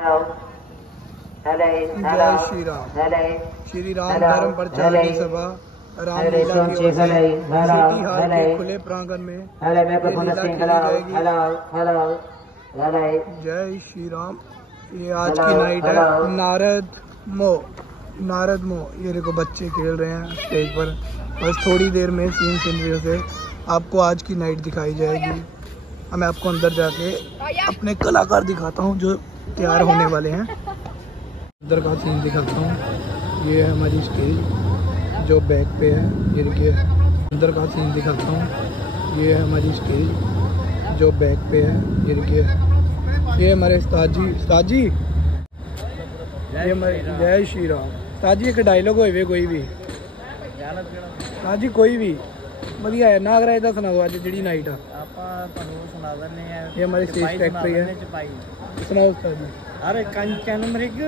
जय श्री राम। श्री राम धर्म प्रचारक सभा रामलीला की ओर से सिटी हॉल के खुले प्रांगण में जय श्री राम। ये आज की नाइट है। नारद मो ये देखो बच्चे खेल रहे हैं स्टेज पर। बस थोड़ी देर में सीन से आपको आज की नाइट दिखाई जाएगी। अब मैं आपको अंदर जाके अपने कलाकार दिखाता हूँ जो तैयार होने वाले हैं। अंदर का सीन दिखाता हूँ। ये है हमारी स्टेज जो बैक पे है। ये देखिए अंदर का सीन दिखाता हूँ। ये है हमारी स्टेज जो बैक पे है। ये देखिए ये हमारे उस्ताद जी ये हमारे जय श्री राम। उस्ताद जी एक डायलॉग होए कोई भी उस्ताद जी कोई भी बढ़िया है। नागराज का सुनाओ आज जी नाइट ये हमारे स्टेज फैक्ट्री है। सुनाओ उस्ताद जी। अरे कंचन मृग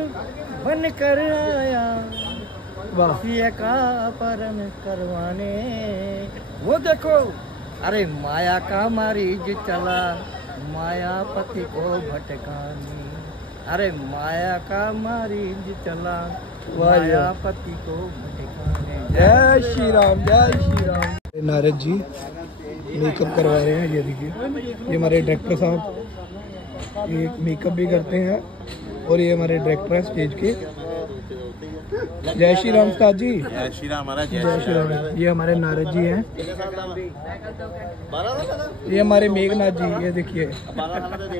बन कर आया वाह का परम करवाने। वो देखो अरे माया का मरीज चला मायापति को भटकाने। अरे माया का मरीज चला मायापति को भटकाने। जय श्री राम जय श्री राम। नारद जी मेकअप करवा रहे हैं। ये देखिए ये हमारे डायरेक्टर साहब ये मेकअप भी करते हैं और ये हमारे डायरेक्टर हैं स्टेज के। जय श्री राम उस्ताद जी। जय श्री राम महाराज। जय श्री राम। ये हमारे नारद जी हैं। ये हमारे मेघनाथ जी। ये देखिए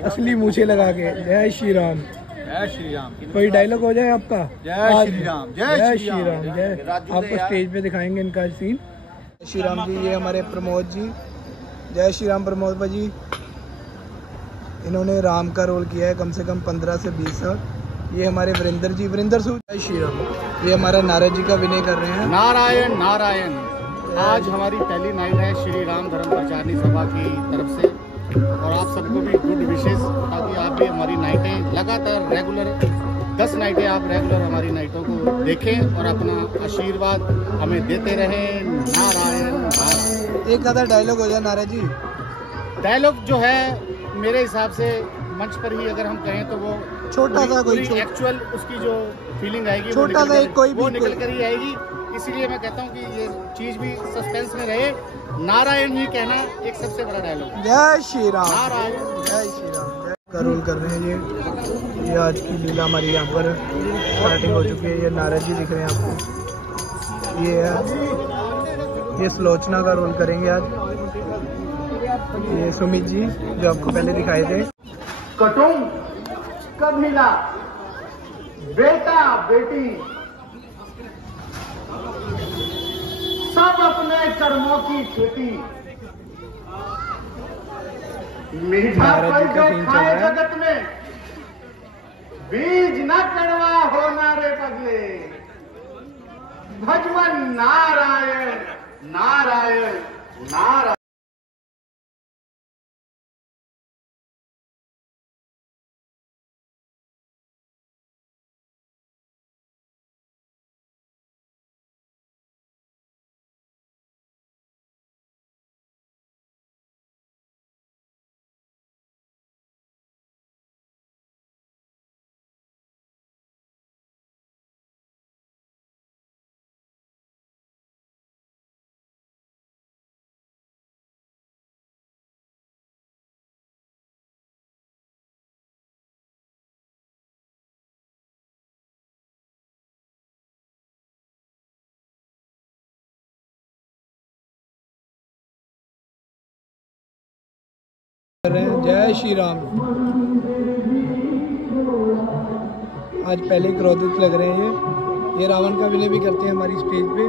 असली मूछे लगा के। जय श्री राम। जय श्री राम। कोई डायलॉग हो जाए आपका। जय श्री राम। जय श्री राम। जय आपको स्टेज पे दिखाएंगे इनका सीन। जय श्री राम जी। ये हमारे प्रमोद जी। जय श्री राम प्रमोद भाई। इन्होंने राम का रोल किया है कम से कम 15 से 20 साल। ये हमारे वीरेंद्र सू। जय श्री राम। ये हमारा नारद जी का विनय कर रहे हैं। नारायण नारायण। आज हमारी पहली नाइट है श्री राम धर्म प्रचारक सभा की तरफ से और आप सबको भी गुड विशेष ताकि आप भी हमारी नाइटें लगातार रेगुलर 10 नाइटें आप रेगुलर हमारी नाइटों को देखें और अपना आशीर्वाद हमें देते रहें। नारायण नारायण। एक आधा डायलॉग हो जाए नारद जी। डायलॉग जो है मेरे हिसाब से मंच पर ही अगर हम कहें तो वो छोटा सा कोई एक्चुअल उसकी जो फीलिंग आएगी छोटा सा कोई वो निकल कर ही आएगी। इसीलिए मैं कहता हूँ कि ये चीज भी सस्पेंस में रहे। नारायण ही कहना एक सबसे बड़ा डायलॉग। जय श्री राम। नारायण जय श्री राम। का रोल कर रहे हैं ये आज की लीला हमारी यहाँ पर स्टार्टिंग हो चुकी है। ये नारद जी दिख रहे हैं आपको। ये सुलोचना का रोल करेंगे आज। ये सुमित जी जो आपको पहले दिखाए थे। कटुंब कबीला बेटा बेटी सब अपने कर्मों की खेती। मीठा फल जो खाए जगत में बीज न कड़वा होना रे पगले। भगवान नारायण नारायण नारायण। जय श्री राम। आज पहले क्रोधित लग रहे हैं ये रावण का विनय भी करते हैं हमारी स्टेज पे।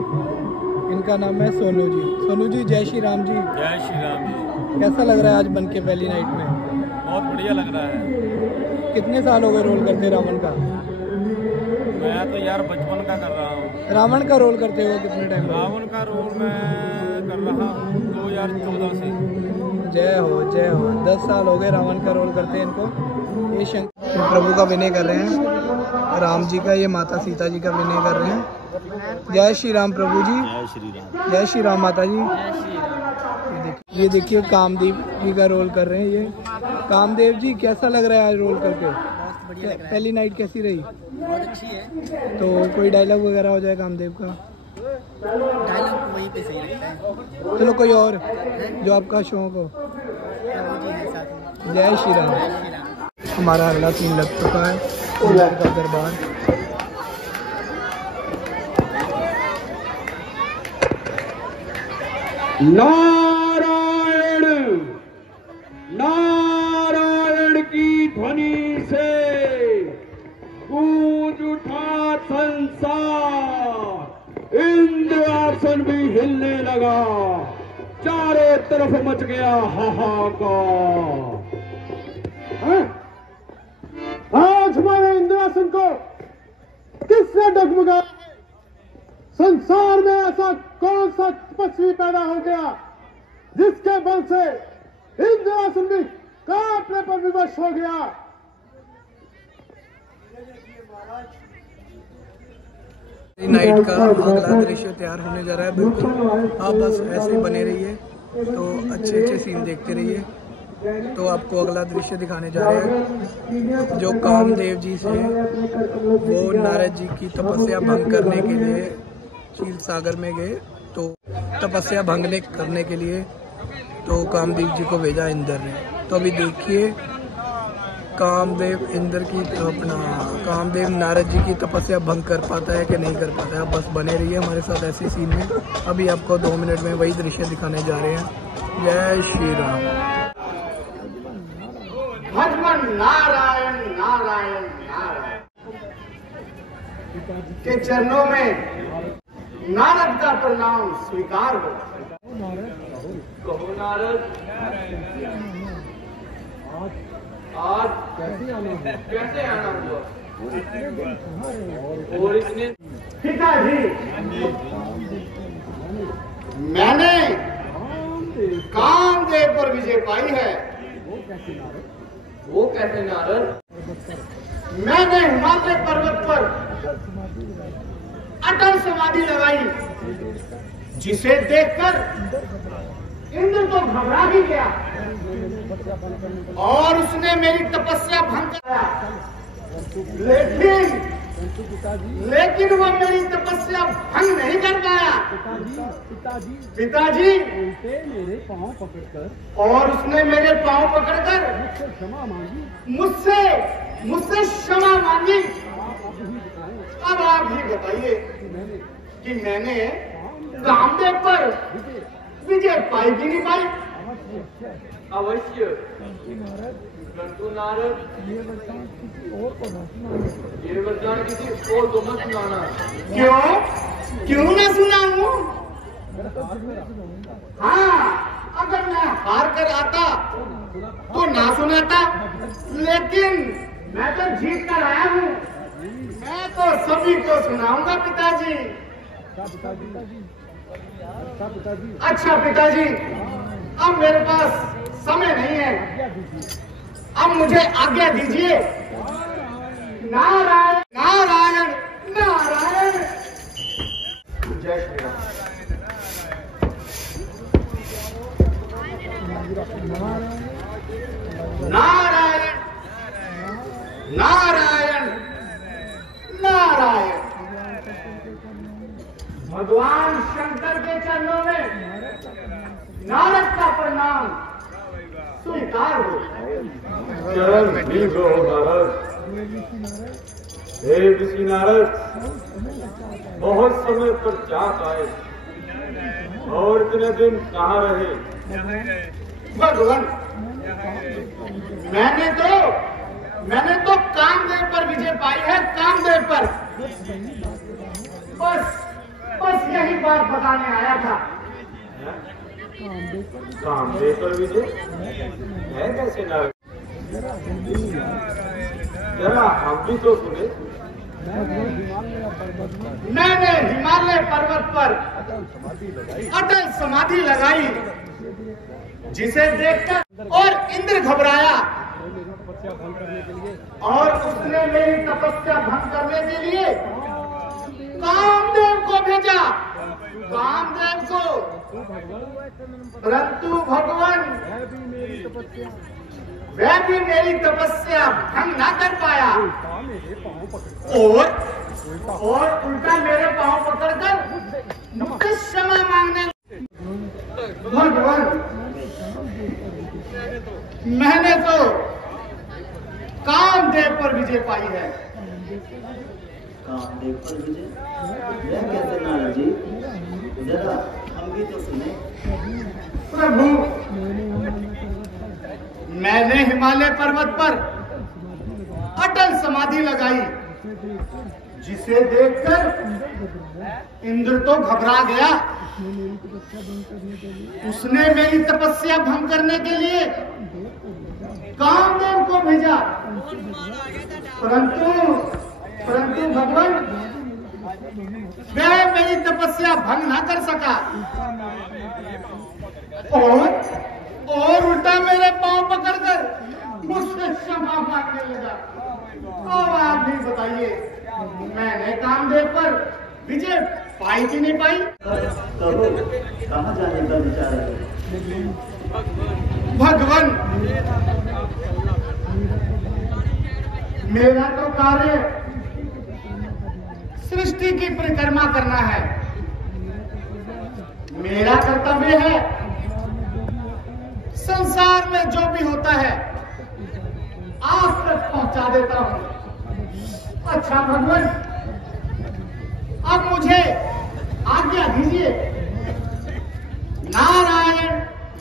इनका नाम है सोनू जी। सोनू जी जय श्री राम जी। जय श्री राम जी। कैसा लग रहा है आज बन के पहली नाइट में। बहुत बढ़िया लग रहा है। कितने साल हो गए रोल करते रावण का। मैं तो यार बचपन का कर रहा हूँ। रावण का रोल करते हुए कितने टाइम। रावण का रोल मैं कर रहा हूँ 2014 से। जय हो 10 साल हो गए रावण का रोल करते हैं इनको। ये शंकर प्रभु का विनय कर रहे हैं। राम जी का ये माता सीता जी का विनय कर रहे हैं। जय श्री राम प्रभु जी। जय श्री राम। जय श्री राम माता जी। ये देखिए कामदेव जी का रोल कर रहे हैं ये। कामदेव जी कैसा लग रहा है आज रोल करके। बढ़िया लग रहा है। पहली नाइट कैसी रही? बहुत अच्छी है। तो कोई डायलॉग वगैरह हो जाए कामदेव का? डायलॉग वहीं पे सही लगता है। चलो कोई और जो आपका शौक हो। प्रभु जी है साथ में। जय श्री राम। जय श्री राम। हमारा अगला सीन लग चुका है, इंद्र का दरबार। नारायण नारायण की ध्वनि से गूंज उठा संसार, इंद्र आसन भी हिलने लगा, चारों तरफ मच गया हाहाकार। आज हमारे इंद्रासन को किसने डगमगाया है? संसार में ऐसा कौन सा तपस्वी पैदा हो गया जिसके बल से इंद्रासन भी कांपने पर विवश हो गया? नाइट का अगला दृश्य तैयार होने जा रहा है। बिल्कुल आप बस ऐसे ही बने रहिए, तो अच्छे सीन देखते रहिए। तो आपको अगला दृश्य दिखाने जा रहे हैं। जो कामदेव जी से वो नारद जी की तपस्या भंग करने के लिए क्षीर सागर में गए, तो तपस्या भंग करने के लिए तो कामदेव जी को भेजा इंद्र ने। तो अभी देखिए कामदेव इंद्र की कामदेव नारद जी की तपस्या भंग कर पाता है कि नहीं कर पाता है। आप बस बने रहिए हमारे साथ ऐसे सीन में। अभी आपको 2 मिनट में वही दृश्य दिखाने जा रहे हैं। जय श्री राम। भगवान नारायण नारायण नारायण के चरणों में नारद का प्रणाम स्वीकार हो। कहो नारद, आज कैसे आना हुआ? और इतने पिताजी, मैंने कामदेव पर विजय पाई है। वो कैसे नारद? मैंने हिमालय पर्वत पर अटल समाधि लगाई, जिसे देखकर इंद्र तो घबरा ही गया और उसने मेरी तपस्या भंग कराया। लेकिन वो मेरी तपस्या भंग नहीं कर पाया पिताजी। मेरे पांव पकड़कर और उसने मेरे पांव पकड़कर क्षमा मांगी। मुझसे क्षमा मांगी। अब आप ही बताइए कि मैंने कामदेव पर विजय पाई कि नहीं पाई? अवश्य। परंतु नारद, ये वरदान किसी और को मत सुनाना। क्यों ना सुनाऊं? हाँ, अगर मैं हार कर आता तो ना सुनाता, लेकिन मैं तो जीत कर आया हूँ। मैं तो सभी को सुनाऊंगा पिताजी। अच्छा पिताजी, अब मेरे पास समय नहीं है, अब मुझे आज्ञा दीजिए। नारायण नारायण नारायण। जय श्री राम। नारायण नारायण नारायण। भगवान शंकर के चरणों में नारद का प्रणाम स्वीकार हो। चरण ठीक हो नारद। हे ऋषि नारद, बहुत समय पर जात आए और इतने दिन कहाँ रहे? भगवान, मैंने तो कामदेव पर विजय पाई है, कामदेव पर। बस यही बात बताने आया था। कामदेव पर विजय है कैसे नारद? जरा हम भी तो सुने। मैंने हिमालय पर्वत पर अटल समाधि लगाई, जिसे देखकर और इंद्र घबराया और उसने मेरी तपस्या भंग करने के लिए कामदेव को भेजा। कामदेव को, परंतु भगवान वह भी मेरी तपस्या भंग ना कर पाया और उल्टा मेरे पांव पकड़कर मुझसे क्षमा मांगने। भगवान, मैंने तो कामदेव पर विजय पाई है। कामदेव पर विजय? यह कैसे नारद जी, जरा हम भी तो सुने। प्रभु, मैंने हिमालय पर्वत पर अटल समाधि लगाई, जिसे देखकर इंद्र तो घबरा गया। उसने मेरी तपस्या भंग करने के लिए कामदेव को भेजा, परंतु भगवान, वह मेरी तपस्या भंग ना कर सका और उल्टा मेरे पांव पकड़कर मुझसे क्षमा मांगने लगा। अब आप भी बताइए, मैंने कामदेव पर विजय पाई कि नहीं पाई? कहो, कहाँ जाने का विचार है? भगवान, मेरा तो कार्य सृष्टि की परिक्रमा करना है। मेरा कर्तव्य है संसार में जो भी होता है आप तक पहुंचा देता हूं। अच्छा भगवान, अब मुझे आज्ञा दीजिए। नारायण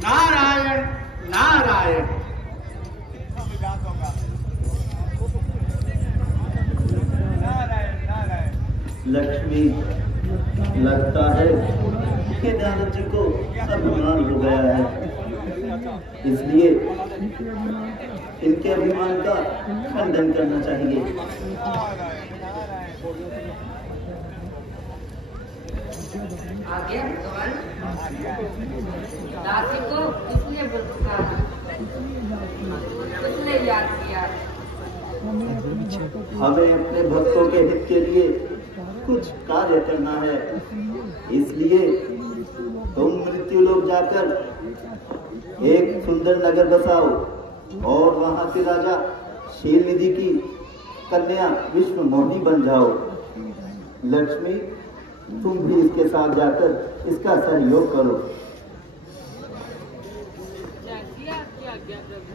नारायण नारायण। लक्ष्मी, लगता है कि नारद जी को अभिमान हो गया है, इसलिए इनके अभिमान का खंडन करना चाहिए। आज्ञा भगवान, दासी को किसने पुकारा, किसने याद किया? हमें अपने भक्तों के हित के लिए कुछ कार्य करना है, इसलिए तुम मृत्यु लोक जाकर एक सुंदर नगर बसाओ और वहां के राजा शीलनिधि की कन्या विश्व मोहिनी बन जाओ। लक्ष्मी, तुम भी इसके साथ जाकर इसका सहयोग करो। आपकी आज्ञा प्रभु।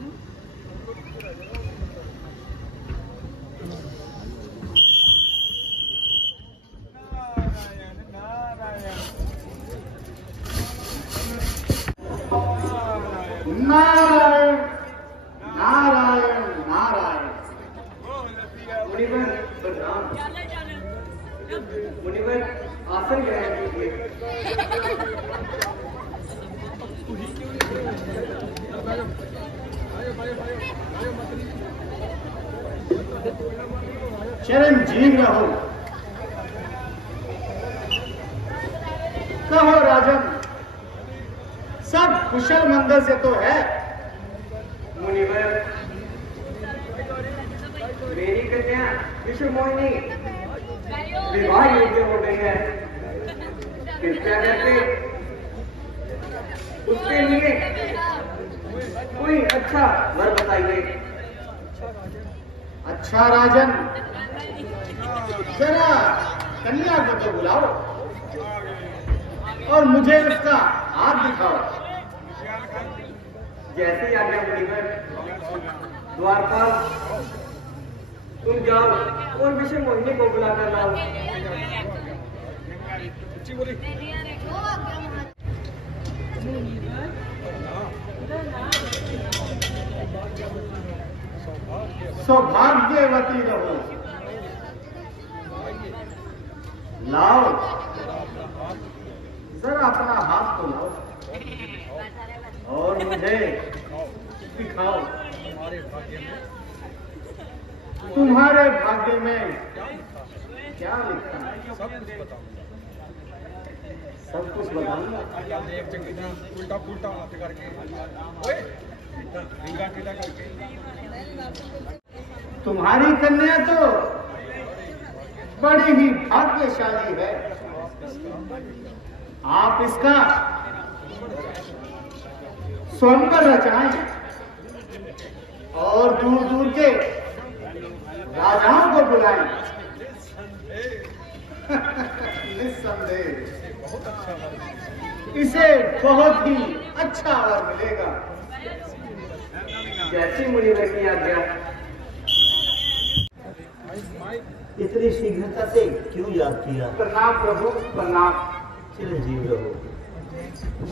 नारायण नारायण नारायण। मुनिवर प्रणाम। मुनिवर आसन ग्रहण कीजिए। चिरंजीव रहो। कहो राजन, सब कुशल मंगल से तो है? मुनिवर, मेरी कन्या विश्व मोहिनी विवाह योग्य हो गई है। कृपया करके उसके लिए कोई अच्छा वर बताइए। अच्छा राजन, जरा कन्या को तो बुलाओ और मुझे उसका हाथ दिखाओ। जैसे आज्ञा मुनिवर। द्वारपाल, तुम जाओ और विश्व मोहिनी को बुला कर लाओ। सौभाग्यवती रहो। लाओ, जरा अपना हाथ तो लाओ और मुझे दिखाओ। तुम्हारे भाग्य में क्या लिखा है? सब कुछ बताऊंगा। उल्टा पुल्टा करके तुम्हारी कन्या तो बड़ी ही भाग्यशाली है। आप इसका स्वयंवर रचाएं और दूर दूर के राजाओं को बुलाएं। निस्संदेह इसे बहुत ही अच्छा वर मिलेगा। जैसी मुनिवर की आज्ञा। इतनी शीघ्रता से क्यों याद किया? प्रणाम प्रभु, प्रणाम। चिरंजीव रहो।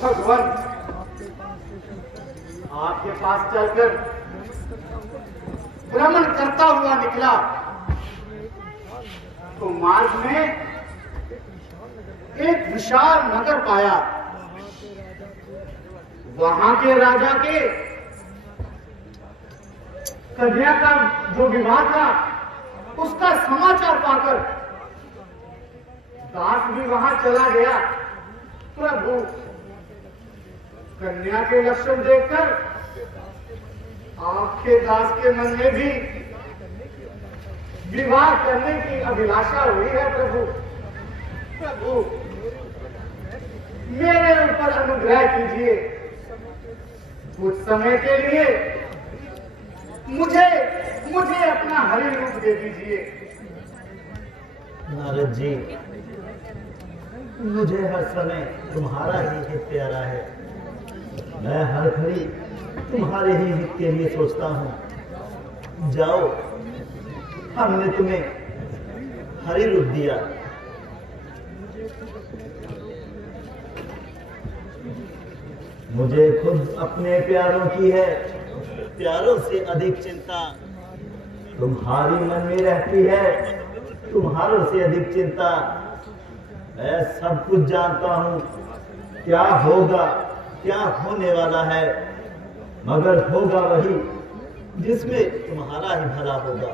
भगवान आपके पास चलकर भ्रमण करता हुआ निकला तो मार्ग में एक विशाल नगर पाया। वहां के राजा के कन्या का जो विवाह था उसका समाचार पाकर दास भी वहां चला गया। प्रभु कन्या के लक्षण देखकर आपके दास के मन में भी विवाह करने की अभिलाषा हुई है। प्रभु प्रभु मेरे ऊपर अनुग्रह कीजिए। कुछ समय के लिए मुझे अपना हरि रूप दे दीजिए। नारद जी, मुझे हर समय तुम्हारा ही हित प्यारा है। मैं हर घड़ी तुम्हारे ही हित के लिए सोचता हूँ। जाओ, हमने तुम्हें हरि रूप दिया। मुझे खुद अपने प्यारों की है, प्यारों से अधिक चिंता तुम्हारी मन में रहती है, तुम्हारों से अधिक चिंता। मैं सब कुछ जानता हूँ, क्या होगा, क्या होने वाला है, मगर होगा वही जिसमें तुम्हारा ही भला होगा।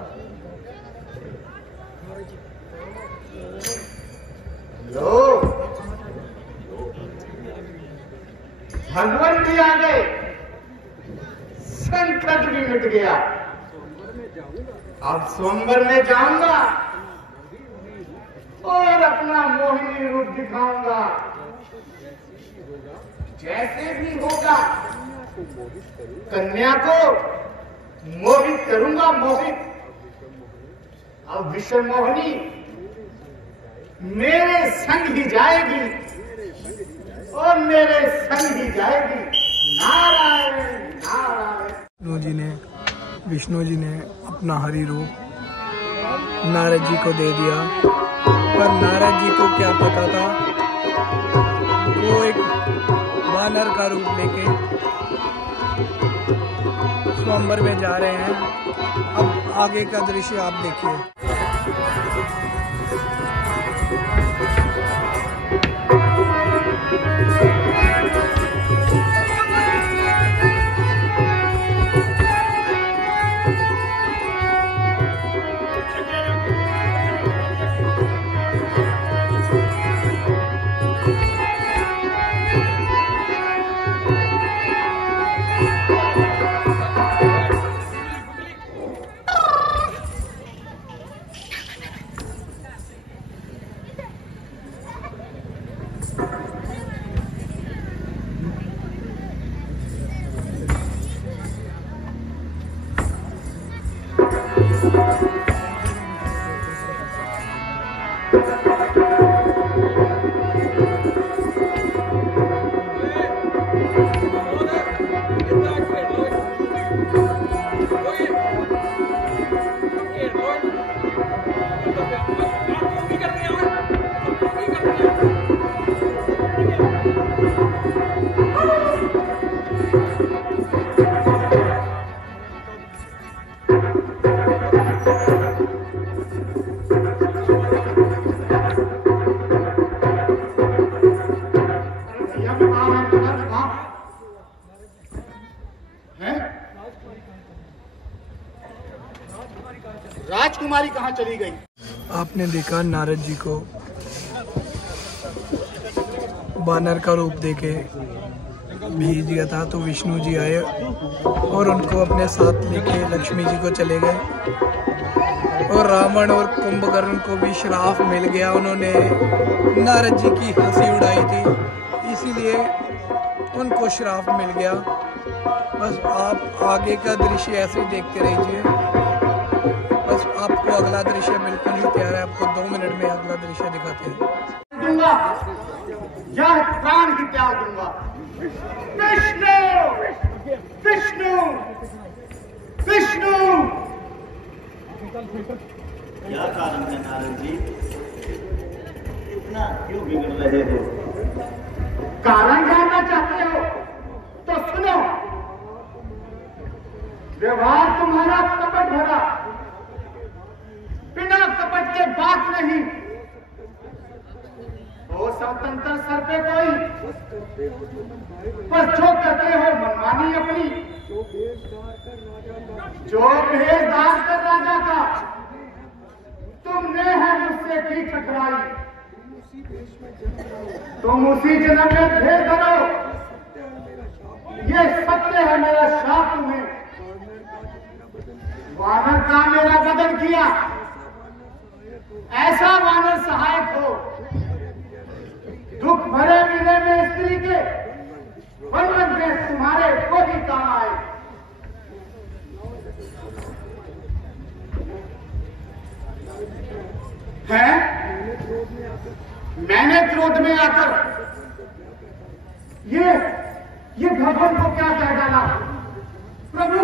लो, भगवान भी आ गए, संकट भी मिट गया। अब स्वयंवर में जाऊंगा और अपना मोहिनी रूप दिखाऊंगा। जैसे भी होगा कन्या को मोहित करूंगा, मोहित। अब विश्व मोहिनी मेरे संग ही जाएगी और मेरे संग ही जाएगी। नारायण नारायण। विष्णु जी ने अपना हरि रूप नारद जी को दे दिया, पर नारद जी को क्या पता था वो एक वानर का रूप लेके स्वयंवर में जा रहे हैं। अब आगे का दृश्य आप देखिए। राजकुमारी कहाँ चली गई? आपने देखा नारद जी को वानर का रूप देके भेज दिया था, तो विष्णु जी आए और उनको अपने साथ लेके लक्ष्मी जी को चले गए। और रावण और कुंभकर्ण को भी श्राप मिल गया, उन्होंने नारद जी की हंसी उड़ाई थी, इसीलिए उनको श्राप मिल गया। बस आप आगे का दृश्य ऐसे ही देखते रहिए। बस आपको अगला दृश्य बिल्कुल ही तैयार है, आपको 2 मिनट में अगला दृश्य दिखाते हैं। दूंगा या प्राण की त्याग दूंगा। विष्णु विष्णु विष्णु। क्या कारण है नारद जी, इतना क्यों बिगड़ रहे हो? कारण जानना चाहते हो तो सुनो। व्यवहार तुम्हारा कपट भरा, बिना कपट के बात नहीं। हो स्वतंत्र सर पे कोई, बस जो करते हो मनमानी अपनी। जो भेजदार कर राजा का तुमने है मुझसे की टकराई। तुम उसी जन्म में भेद करो, ये सत्य है मेरा शाप तुम्हें। वानर का मेरा बदल किया, ऐसा वानर सहायक हो। दुख भरे मिले में स्त्री के बंधन में तुम्हारे को भी काम आए। है मैंने क्रोध में आकर ये भगवान को क्या कह डाला? प्रभु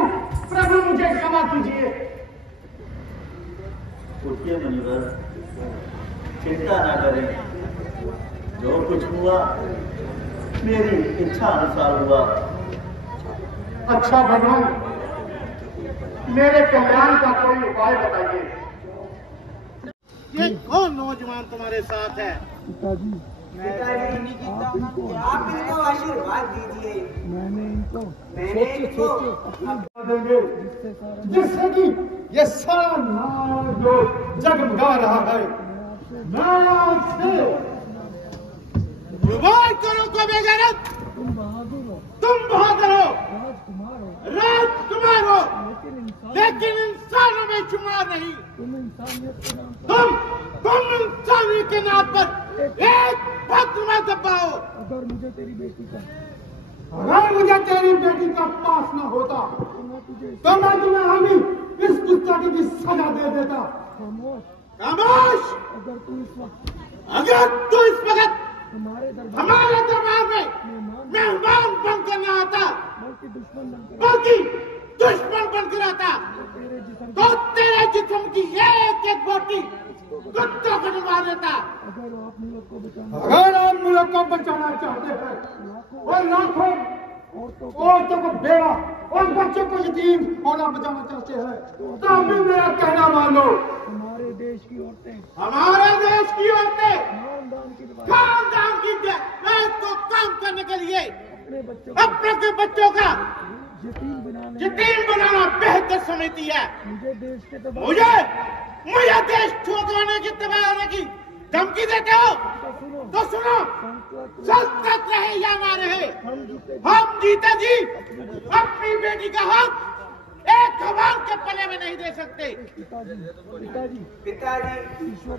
प्रभु मुझे क्षमा कीजिए। उठिए मुनिवर, चिंता ना करें। जो कुछ हुआ मेरी इच्छा अनुसार हुआ। अच्छा भगवान, मेरे कल्याण का कोई उपाय बताइए। ये कौन नौजवान तुम्हारे साथ है? पिताजी, आप इनको आशीर्वाद दीजिए। मैंने इनको देंगे जिससे कि ये सारा नाम जो जगमगा रहा है। मैं आपसे विवाद करो को बेगैरत। तुम बहादुर हो, राजकुमार हो, लेकिन इंसानों में शुमार नहीं। तुम इंसानियत के नाम पर, तुम इंसानी के नाम पर एक पत्र में दबाओ। अगर मुझे तेरी बेटी का पास न होता तुझे तो मैं तुम्हें हमी इस गुस्ताखी की सजा दे देता। खामोश। अगर तू इस वक्त हमारे हमारे दरबार में मेहमान बन कर न आता, बल्कि बल्कि दुश्मन बनकर आता, तो तेरे जिस्म की एक बोटी कुत्तों को डुबा देता। अगर आप मुल्क को बचाना चाहते हैं और लाखों औरतों को बेवा और बच्चों को यतीम होना बचाना चाहते हैं, तो भी मेरा कहना मान लो। हमारे देश की औरतें खानदान की बात को काम करने के लिए अपने बच्चों का यतीम बनाना बेहतर समझती है। मुझे देश ठोकराने की तबाह होने की धमकी देते हो तो सुनो, सल्तनत रहे या ना रहे, हम जीते जी अपनी बेटी का हक एक भगवान के पले में नहीं दे सकते। पिताजी, ईश्वर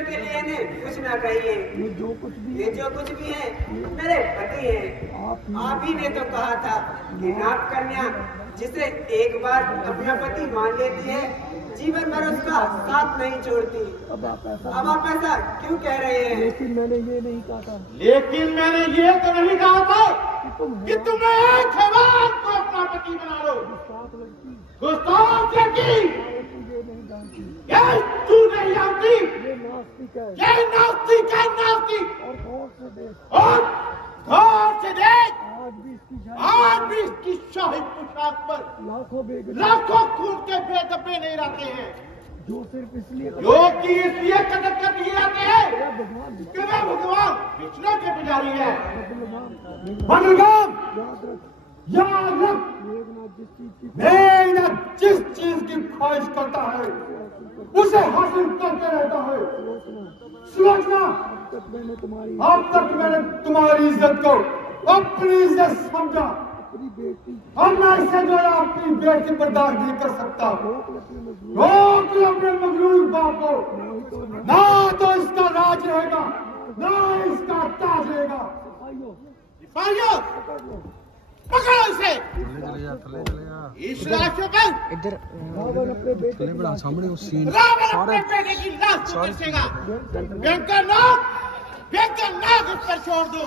के लिए इन्हें कुछ ना कहिए। ये जो कुछ भी है मेरे पति हैं। आप ही ने तो कहा था कि नाग कन्या जिसे एक बार अपना पति मान लेती है, जीवन भर उसका साथ नहीं छोड़ती। अब आप ऐसा क्यों कह रहे हैं? लेकिन मैंने ये नहीं कहा था कि तुम्हें एक भगवान को अपना पति बना लो। गुस्ताख लड़की, तुझे नहीं जानती, तू नहीं जानती, ये नास्तिक है। ये नास्तिक है, नास्तिक। और गौर से देख, आज भी इसकी शाही पोशाक पर लाखों लाखों खून के बेदबे नहीं रहते हैं, जो सिर्फ इसलिए कदर कर दिए जाते हैं कि वे भगवान विष्णु के पुजारी है। याद रख, मेघनाथ जिस चीज की ख्वाहिश करता है उसे हासिल करते रहता है। सोचना, अब तक मैंने तुम्हारी इज्जत को अपनी इज्जत समझा, और मैं इससे जो अपनी बेटी बर्दाश्त नहीं कर सकता। रोक लो अपने मगरूर बाप को, ना तो इसका राज रहेगा ना इसका ताज रहेगा। पकड़ो इसे। चले जा इस लाशों पर इधर थले बड़ा सामने उस सीन रावण अपने बेटे की लाश को बरसेगा। भयंकर नाग उस पर छोड़ दो।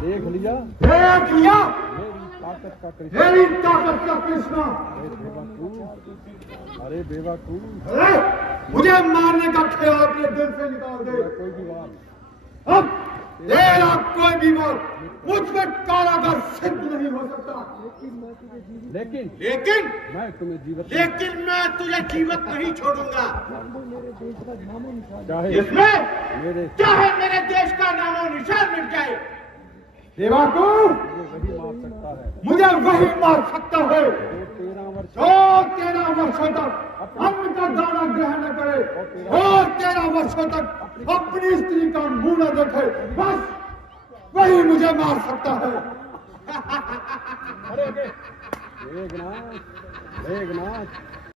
देख लिया मेरी ताकत का कृष्णा। अरे बेवकूफ अरे मुझे मारने का ख्याल अपने दिल से निकाल दे। कोई भी बात अब तेरा कोई भी बात मुझ में कारागर सिद्ध नहीं हो सकता। लेकिन मैं तुम्हें जीवित मैं तुझे जीवित नहीं छोड़ूंगा। चाहे इसमें चाहे मेरे देश का नामो निशान मिट जाए। बेवकूफ, वही मार सकता है मुझे वही मार सकता है 13 वर्ष जो 13 वर्षों तक अन्न का दाना ग्रहण न करे और 13 वर्षों तक अपनी स्त्री का मुंह न देखे, बस वही मुझे मार सकता है। मेघनाथ